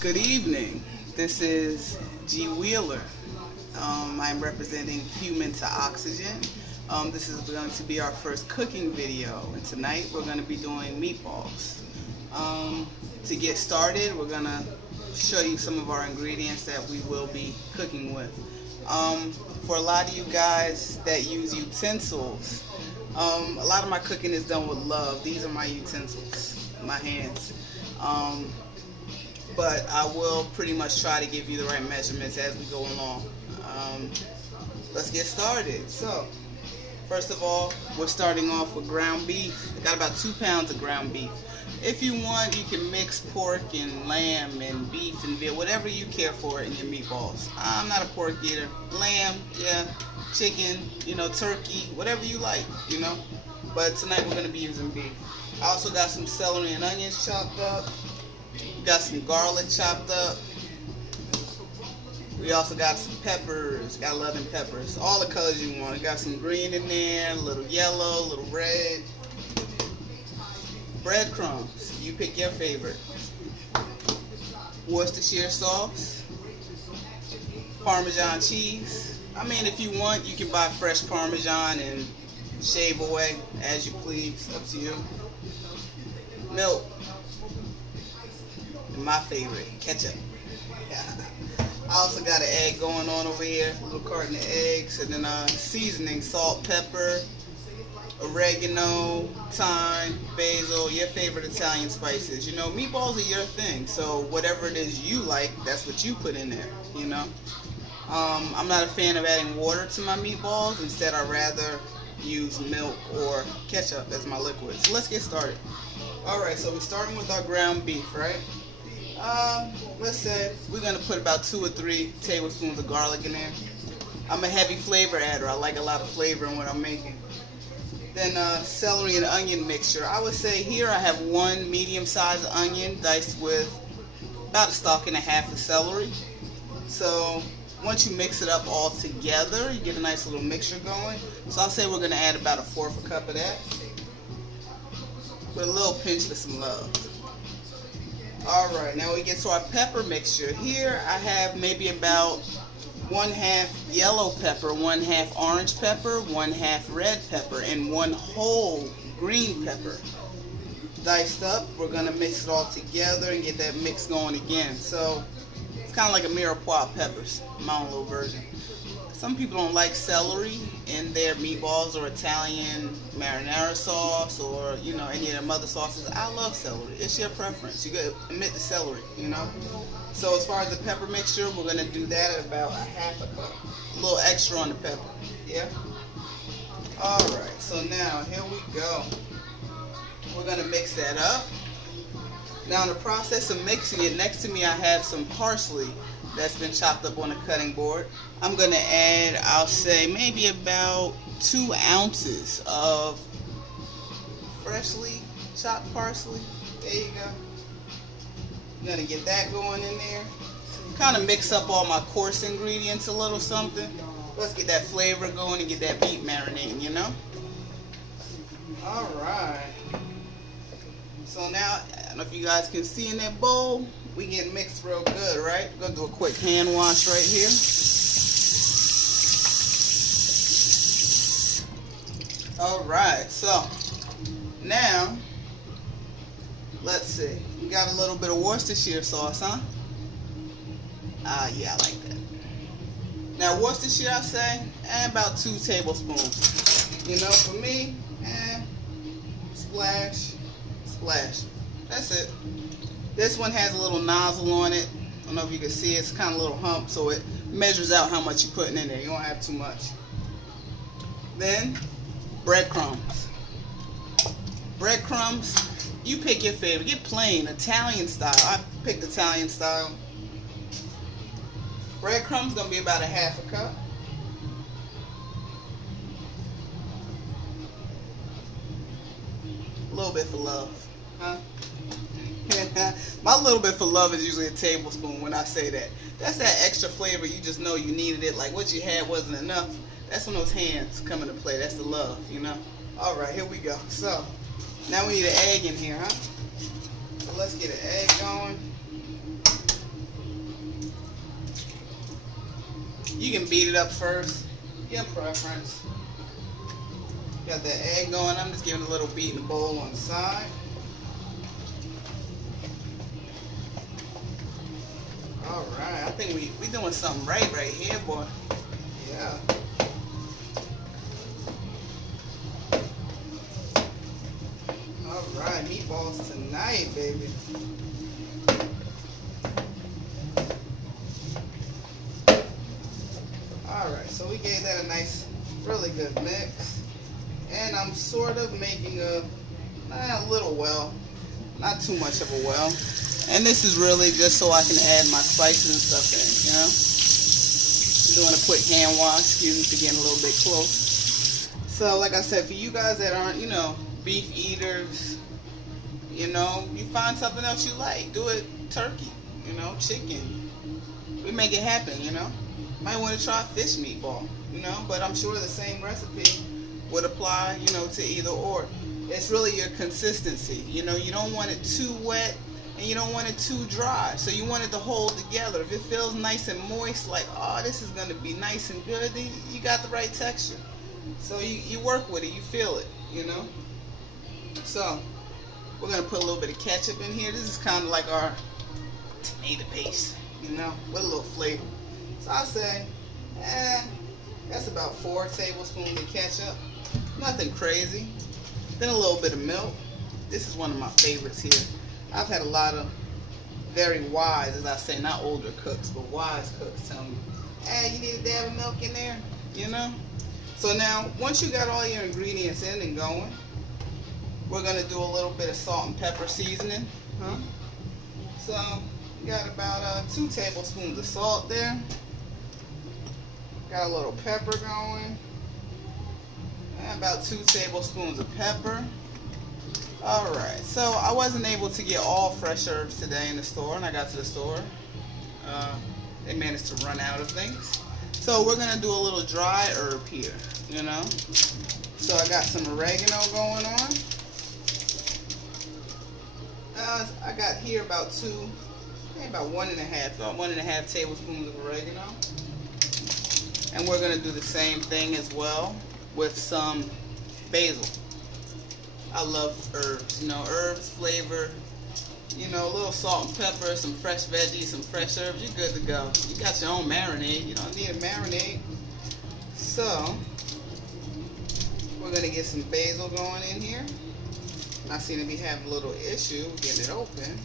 Good evening. This is G. Wheeler. I'm representing Human to Oxygen. This is going to be our first cooking video, and tonight we're going to be doing meatballs. To get started, we're going to show you some of our ingredients that we will be cooking with. For a lot of you guys that use utensils, a lot of my cooking is done with love. These are my utensils, my hands. But I will pretty much try to give you the right measurements as we go along. Let's get started. So, first of all, we're starting off with ground beef. I got about 2 pounds of ground beef. If you want, you can mix pork and lamb and beef and veal, whatever you care for in your meatballs. I'm not a pork eater. Lamb, yeah, chicken, turkey, whatever you like, But tonight we're going to be using beef. I also got some celery and onions chopped up. We got some garlic chopped up. We also got some peppers, got 11 peppers, all the colors you want. We got some green in there, a little yellow, a little red. Breadcrumbs, you pick your favorite. Worcestershire sauce. Parmesan cheese. I mean, if you want, you can buy fresh Parmesan and shave away as you please, up to you. Milk. My favorite, ketchup. Yeah. I also got an egg going on over here, a little carton of eggs, and then seasoning, salt, pepper, oregano, thyme, basil, your favorite Italian spices. Meatballs are your thing, so whatever it is you like, that's what you put in there, I'm not a fan of adding water to my meatballs. Instead, I'd rather use milk or ketchup as my liquid. So let's get started. Alright, so we're starting with our ground beef, right? Let's say we're going to put about 2 or 3 tablespoons of garlic in there. I'm a heavy flavor adder. I like a lot of flavor in what I'm making. Then celery and onion mixture. I would say here I have 1 medium-sized onion diced with about 1.5 stalks of celery. So once you mix it up all together, you get a nice little mixture going. So I'll say we're going to add about 1/4 cup of that, with a little pinch for some love. Alright, now we get to our pepper mixture. Here I have maybe about 1/2 yellow pepper, 1/2 orange pepper, 1/2 red pepper, and 1 whole green pepper. Diced up, we're going to mix it all together and get that mix going again. So it's kind of like a mirepoix peppers, my own little version. Some people don't like celery in their meatballs or Italian marinara sauce or, any of them other sauces. I love celery. It's your preference. You gotta admit the celery, So as far as the pepper mixture, we're going to do that at about 1/2 cup. A little extra on the pepper, yeah? Alright, so now here we go. We're going to mix that up. Now in the process of mixing it, next to me I have some parsley that's been chopped up on a cutting board. I'm going to add, I'll say, maybe about 2 ounces of freshly chopped parsley. There you go. I'm going to get that going in there. Kind of mix up all my coarse ingredients a little something. Let's get that flavor going and get that meat marinating, Alright. So now, I don't know if you guys can see in that bowl, we get mixed real good, right? We're going to do a quick hand wash right here. Alright, so now, let's see. We got a little bit of Worcestershire sauce, huh? Yeah, I like that. Now, Worcestershire, I say, about 2 tablespoons. For me, splash, splash. That's it. This one has a little nozzle on it. I don't know if you can see it. It's kind of a little hump, so it measures out how much you're putting in there. You don't have too much. Then, breadcrumbs. Breadcrumbs, you pick your favorite. Get plain, Italian style. I picked Italian style. Breadcrumbs going to be about 1/2 cup. A little bit for love. Huh? My little bit for love is usually a tablespoon when I say that. That's that extra flavor. You just know you needed it. Like what you had wasn't enough. That's when those hands come into play. That's the love, Alright, here we go. So, now we need an egg in here, huh? So let's get an egg going. can beat it up first. Your preference. Got that egg going. I'm just giving a little beat in the bowl on the side. Alright, I think we doing something right here, boy. Yeah. Alright, meatballs tonight, baby. Alright, so we gave that a nice, really good mix. And I'm sort of making a little well, not too much of a well. And this is really just so I can add my spices and stuff in, you know. Doing a quick hand wash, excuse me for getting a little bit close. So like I said, for you guys that aren't, you know, beef eaters, you know, you find something else you like. Do it turkey, you know, chicken. We make it happen, you know. Might want to try fish meatball, you know, but I'm sure the same recipe would apply, you know, to either or. It's really your consistency, you know. You don't want it too wet and you don't want it too dry, so you want it to hold together. If it feels nice and moist, like, oh, this is going to be nice and good, then you got the right texture. So you work with it, you feel it, you know. So we're going to put a little bit of ketchup in here. This is kind of like our tomato paste, you know, with a little flavor. So I say, that's about 4 tablespoons of ketchup. Nothing crazy. Then a little bit of milk. This is one of my favorites here. I've had a lot of very wise, as I say, not older cooks, but wise cooks tell me, hey, you need a dab of milk in there, you know? So now, once you got all your ingredients in and going, we're going to do a little bit of salt and pepper seasoning. So, you got about 2 tablespoons of salt there. Got a little pepper going. And about 2 tablespoons of pepper. Alright, so I wasn't able to get all fresh herbs today in the store, and I got to the store. They managed to run out of things. So we're going to do a little dry herb here, you know. So I got some oregano going on. I got here about 1.5 tablespoons of oregano. And we're going to do the same thing as well with some basil. I love herbs, you know, herbs, flavor, you know, a little salt and pepper, some fresh veggies, some fresh herbs, you're good to go. You got your own marinade, you don't need a marinade. So, we're going to get some basil going in here. I seem to be having a little issue getting it open.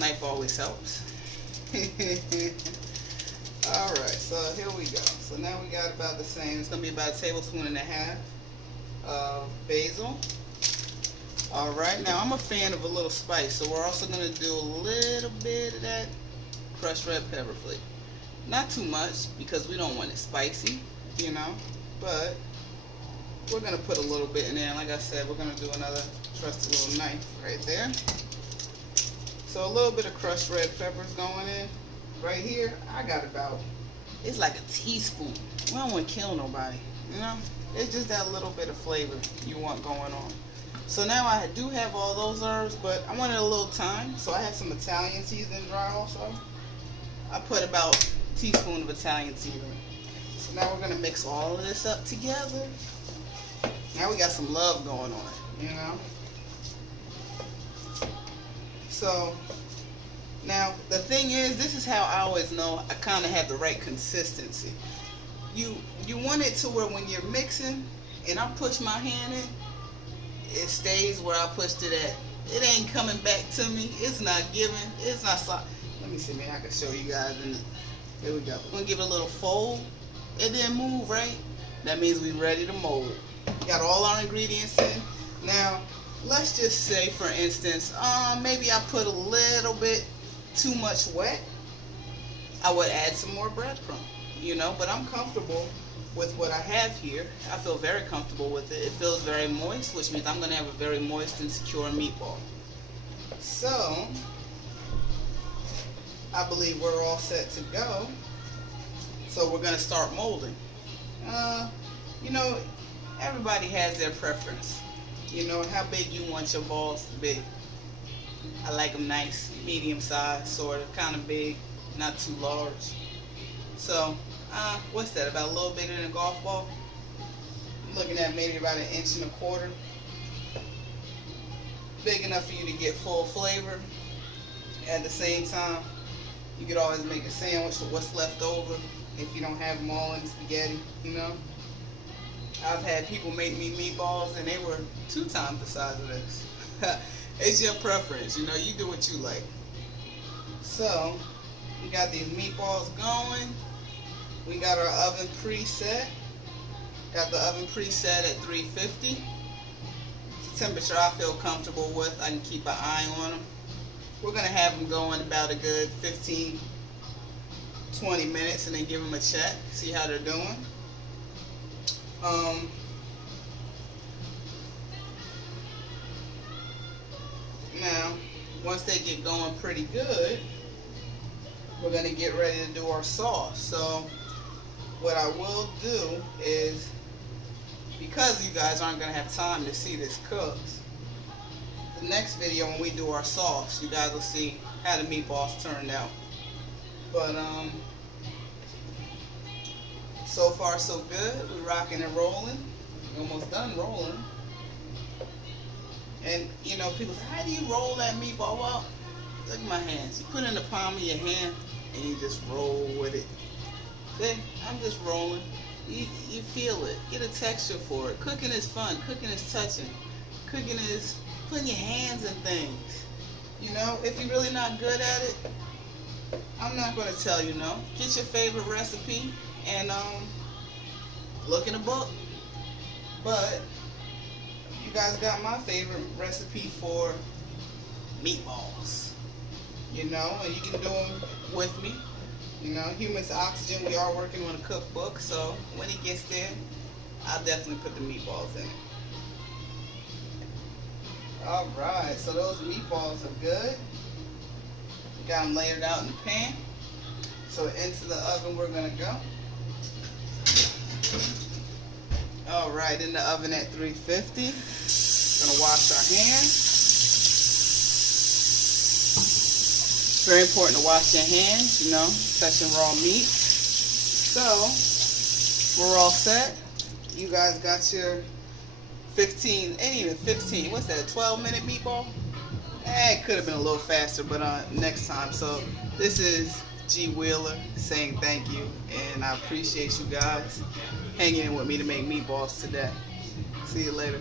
Knife always helps. Alright, so here we go. So now we got about the same. It's going to be about 1.5 tablespoons of basil. Alright, now I'm a fan of a little spice, so we're also going to do a little bit of that crushed red pepper flake. Not too much, because we don't want it spicy, you know, but we're going to put a little bit in there. And like I said, we're going to do another trusty little knife right there. So a little bit of crushed red peppers going in. Right here, I got about, it's like a teaspoon. We don't want to kill nobody, you know? It's just that little bit of flavor you want going on. So now I do have all those herbs, but I wanted a little time. So I have some Italian seasoning dry also. I put about a teaspoon of Italian seasoning. So now we're going to mix all of this up together. Now we got some love going on, you know? So now, the thing is, this is how I always know I kind of have the right consistency. You want it to where when you're mixing and I push my hand in, it stays where I pushed it at. It ain't coming back to me. It's not giving. It's not solid. Let me see, maybe I can show you guys. Here we go. We're going to give it a little fold. It didn't move, right? That means we're ready to mold. Got all our ingredients in. Now, let's just say, for instance, maybe I put a little bit too much wet. I would add some more breadcrumb, you know, but I'm comfortable with what I have here. I feel very comfortable with it. It feels very moist, which means I'm going to have a very moist and secure meatball. So, I believe we're all set to go. So we're going to start molding. You know, everybody has their preference. You know, how big you want your balls to be. I like them nice, medium size, sort of, kind of big, not too large. So, what's that, about a little bigger than a golf ball. I'm looking at maybe about 1.25 inches. Big enough for you to get full flavor. At the same time, you could always make a sandwich with what's left over if you don't have them all in the spaghetti, you know. I've had people make me meatballs and they were 2 times the size of this. It's your preference, you know, you do what you like. So, we got these meatballs going. We got our oven preset. Got the oven preset at 350. It's a temperature I feel comfortable with. I can keep an eye on them. We're going to have them going about a good 15-20 minutes and then give them a check, see how they're doing. Now, once they get going pretty good, we're going to get ready to do our sauce. So, what I will do is, because you guys aren't going to have time to see this cooked, the next video when we do our sauce, you guys will see how the meatballs turned out. But, so far so good. We're rocking and rolling. We're almost done rolling. And, you know, people say, how do you roll that meatball? Well, look at my hands. You put it in the palm of your hand and you just roll with it. See, I'm just rolling. You feel it. Get a texture for it. Cooking is fun. Cooking is touching. Cooking is putting your hands in things. You know, if you're really not good at it, I'm not going to tell you no. Get your favorite recipe and look in a book. But you guys got my favorite recipe for meatballs. You know, and you can do them with me. You know, Humans to Oxygen, we are working on a cookbook, so when it gets there, I'll definitely put the meatballs in it. Alright, so those meatballs are good. Got them layered out in the pan. So into the oven we're going to go. Alright, in the oven at 350. Gonna wash our hands. Very important to wash your hands, you know, touching raw meat. So, we're all set. You guys got your 15, ain't even 15, what's that, a 12-minute meatball? It could have been a little faster, but next time. So, this is G. Wheeler saying thank you, and I appreciate you guys hanging in with me to make meatballs today. See you later.